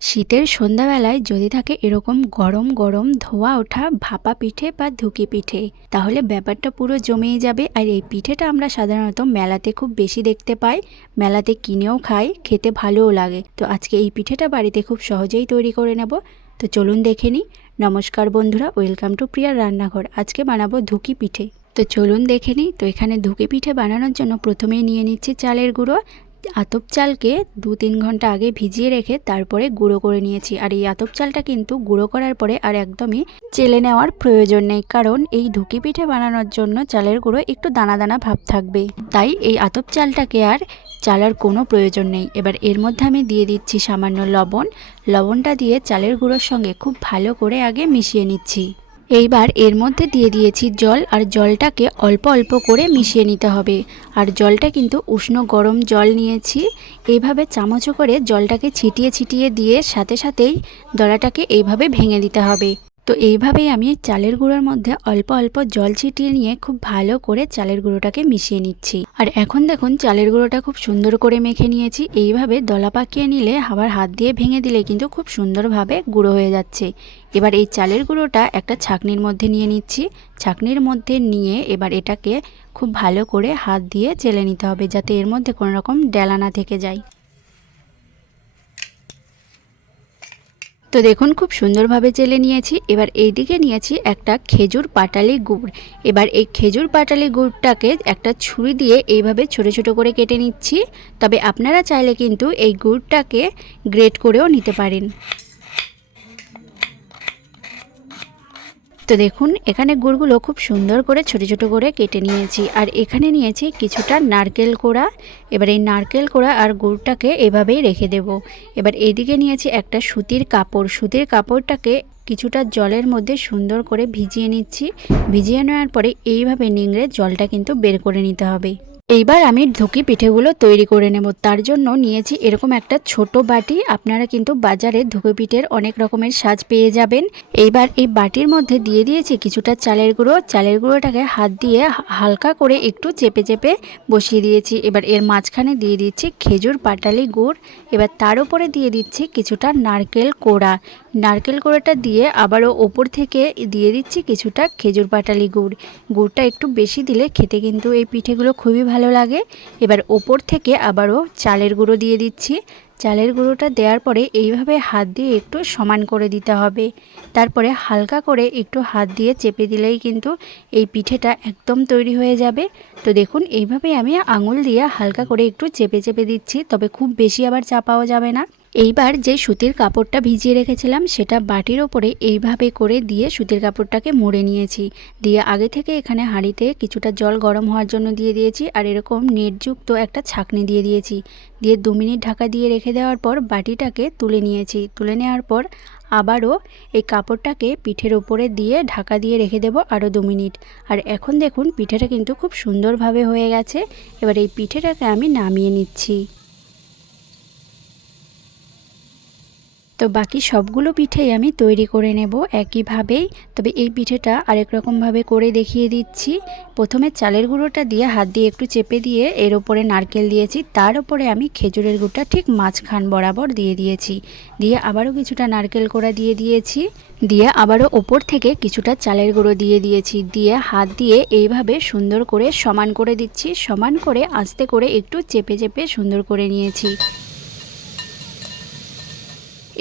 শীতের সন্ধ্যাবেলায় যদি থাকে এরকম গরম গরম ধোয়া ওঠা, ভাপা পিঠে বা ধুকি পিঠে, তাহলে ব্যাপারটা পুরো জমেই যাবে। আর এই পিঠেটা আমরা সাধারণত মেলাতে খুব বেশি দেখতে পাই। মেলাতে কিনেও খাই, খেতে ভালোও লাগে। তো আজকে এই পিঠেটা বাড়িতে খুব সহজেই তৈরি করে নেব। তো চলুন দেখে নিই। নমস্কার বন্ধুরা, ওয়েলকাম টু প্রিয়ার রান্নাঘর। আজকে বানাবো ধুকি পিঠে। তো চলুন দেখে নিই। তো এখানে ধুকি পিঠে বানানোর জন্য প্রথমেই নিয়ে নিচ্ছি চালের গুঁড়ো। আতপ চালকে দু তিন ঘণ্টা আগে ভিজিয়ে রেখে তারপরে গুঁড়ো করে নিয়েছি। আর এই আতপ চালটা কিন্তু গুঁড়ো করার পরে আর একদমই চেলে নেওয়ার প্রয়োজন নেই, কারণ এই ধুকি পিঠে বানানোর জন্য চালের গুঁড়ো একটু দানা দানা ভাব থাকবে। তাই এই আতপ চালটাকে আর চালার কোনো প্রয়োজন নেই। এবার এর মধ্যে আমি দিয়ে দিচ্ছি সামান্য লবণ। লবণটা দিয়ে চালের গুঁড়োর সঙ্গে খুব ভালো করে আগে মিশিয়ে নিচ্ছি। এইবার এর মধ্যে দিয়ে দিয়েছি জল আর জলটাকে অল্প অল্প করে মিশিয়ে নিতে হবে। আর জলটা কিন্তু উষ্ণ গরম জল নিয়েছি। এইভাবে চামচ করে জলটাকে ছিটিয়ে ছিটিয়ে দিয়ে সাথে সাথেই দলাটাকে এইভাবে ভেঙে দিতে হবে। তো এইভাবেই আমি চালের গুঁড়োর মধ্যে অল্প অল্প জল ছিটিয়ে নিয়ে খুব ভালো করে চালের গুঁড়োটাকে মিশিয়ে নিচ্ছি। আর এখন দেখুন, চালের গুঁড়োটা খুব সুন্দর করে মেখে নিয়েছি। এইভাবে দলা পাকিয়ে নিলে আবার হাত দিয়ে ভেঙে দিলে কিন্তু খুব সুন্দরভাবে গুঁড়ো হয়ে যাচ্ছে। এবার এই চালের গুঁড়োটা একটা ছাকনির মধ্যে নিয়ে নিচ্ছি। ছাকনির মধ্যে নিয়ে এবার এটাকে খুব ভালো করে হাত দিয়ে চেলে নিতে হবে যাতে এর মধ্যে কোনো রকম ডেলা না থেকে যায়। তো দেখুন, খুব সুন্দরভাবে জেলে নিয়েছি। এবার এই দিকে নিয়েছি একটা খেজুর পাটালি গুড়। এবার এই খেজুর পাটালি গুড়টাকে একটা ছুরি দিয়ে এইভাবে ছোট ছোট করে কেটে নিচ্ছি। তবে আপনারা চাইলে কিন্তু এই গুড়টাকে গ্রেট করেও নিতে পারেন। তো দেখুন, এখানে গুড়গুলো খুব সুন্দর করে ছোটো ছোটো করে কেটে নিয়েছি। আর এখানে নিয়েছি কিছুটা নারকেল কোড়া। এবার এই নারকেল কোড়া আর গুড়টাকে এভাবেই রেখে দেব। এবার এদিকে নিয়েছি একটা সুতির কাপড়। সুতির কাপড়টাকে কিছুটা জলের মধ্যে সুন্দর করে ভিজিয়ে নিচ্ছি। ভিজিয়ে নেওয়ার পরে এইভাবে নিংড়ে জলটা কিন্তু বের করে নিতে হবে। এইবার আমি ধুকি পিঠেগুলো তৈরি করে নেব। তার জন্য নিয়েছি এরকম একটা ছোট বাটি। আপনারা কিন্তু বাজারে ধুকি পিঠের অনেক রকমের সাজ পেয়ে যাবেন। এইবার এই বাটির মধ্যে দিয়ে দিয়েছি কিছুটা চালের গুঁড়ো। চালের গুঁড়োটাকে হাত দিয়ে হালকা করে একটু চেপে চেপে বসিয়ে দিয়েছি। এবার এর মাঝখানে দিয়ে দিচ্ছি খেজুর, পাটালি গুড়। এবার তার উপরে দিয়ে দিচ্ছি কিছুটা নারকেল কোড়া। নারকেল কোড়াটা দিয়ে আবারও ওপর থেকে দিয়ে দিচ্ছি কিছুটা খেজুর পাটালি গুড়। গুড়টা একটু বেশি দিলে খেতে কিন্তু এই পিঠেগুলো খুবই ভালো লাগে। এবার ওপর থেকে আবারও চালের গুঁড়ো দিয়ে দিচ্ছি। চালের গুঁড়োটা দেওয়ার পরে এইভাবে হাত দিয়ে একটু সমান করে দিতে হবে। তারপরে হালকা করে একটু হাত দিয়ে চেপে দিলেই কিন্তু এই পিঠেটা একদম তৈরি হয়ে যাবে। তো দেখুন এইভাবে আমি আঙুল দিয়ে হালকা করে একটু চেপে চেপে দিচ্ছি, তবে খুব বেশি আবার চাপাও যাবে না। এইবার যে সুতির কাপড়টা ভিজিয়ে রেখেছিলাম, সেটা বাটির ওপরে এইভাবে করে দিয়ে সুতির কাপড়টাকে মুড়ে নিয়েছি। দিয়ে আগে থেকে এখানে হাঁড়িতে কিছুটা জল গরম হওয়ার জন্য দিয়ে দিয়েছি, আর এরকম নেটযুক্ত একটা ছাকনি দিয়ে দিয়েছি। দিয়ে দু মিনিট ঢাকা দিয়ে রেখে দেওয়ার পর বাটিটাকে তুলে নিয়েছি। তুলে নেওয়ার পর আবারও এই কাপড়টাকে পিঠের ওপরে দিয়ে ঢাকা দিয়ে রেখে দেব আরও দু মিনিট। আর এখন দেখুন, পিঠেটা কিন্তু খুব সুন্দরভাবে হয়ে গেছে। এবার এই পিঠেটাকে আমি নামিয়ে নিচ্ছি। তো বাকি সবগুলো পিঠেই আমি তৈরি করে নেব একইভাবেই। তবে এই পিঠেটা আরেক রকমভাবে করে দেখিয়ে দিচ্ছি। প্রথমে চালের গুঁড়োটা দিয়ে হাত দিয়ে একটু চেপে দিয়ে এর ওপরে নারকেল দিয়েছি। তার উপরে আমি খেজুরের গুঁড়টা ঠিক মাঝখান বরাবর দিয়ে দিয়েছি। দিয়ে আবারও কিছুটা নারকেল কোড়া দিয়ে দিয়েছি। দিয়ে আবারও ওপর থেকে কিছুটা চালের গুঁড়ো দিয়ে দিয়েছি। দিয়ে হাত দিয়ে এইভাবে সুন্দর করে সমান করে দিচ্ছি। সমান করে আস্তে করে একটু চেপে চেপে সুন্দর করে নিয়েছি।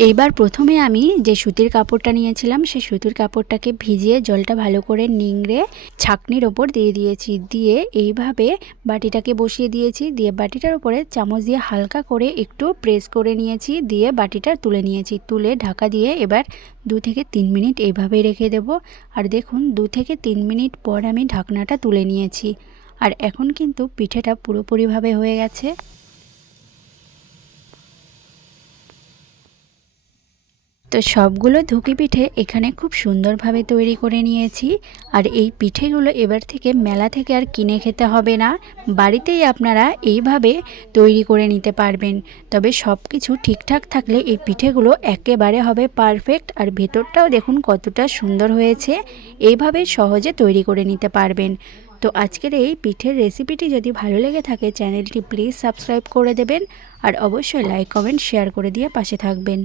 এইবার প্রথমে আমি যে সুতির কাপড়টা নিয়েছিলাম, সেই সুতির কাপড়টাকে ভিজিয়ে জলটা ভালো করে নিংড়ে ছাকনির ওপর দিয়ে দিয়েছি। দিয়ে এইভাবে বাটিটাকে বসিয়ে দিয়েছি। দিয়ে বাটিটার উপরে চামচ দিয়ে হালকা করে একটু প্রেস করে নিয়েছি। দিয়ে বাটিটা তুলে নিয়েছি। তুলে ঢাকা দিয়ে এবার দু থেকে তিন মিনিট এইভাবেই রেখে দেব। আর দেখুন, দু থেকে তিন মিনিট পর আমি ঢাকনাটা তুলে নিয়েছি। আর এখন কিন্তু পিঠেটা পুরোপুরিভাবে হয়ে গেছে। তো সবগুলো ধুকি পিঠে এখানে খুব সুন্দরভাবে তৈরি করে নিয়েছি। আর এই পিঠেগুলো এবার থেকে মেলা থেকে আর কিনে খেতে হবে না। বাড়িতেই আপনারা এইভাবে তৈরি করে নিতে পারবেন। তবে সব কিছু ঠিকঠাক থাকলে এই পিঠেগুলো একেবারে হবে পারফেক্ট। আর ভেতরটাও দেখুন কতটা সুন্দর হয়েছে। এইভাবে সহজে তৈরি করে নিতে পারবেন। তো আজকের এই পিঠের রেসিপিটি যদি ভালো লেগে থাকে, চ্যানেলটি প্লিজ সাবস্ক্রাইব করে দেবেন। আর অবশ্যই লাইক, কমেন্ট, শেয়ার করে দিয়ে পাশে থাকবেন।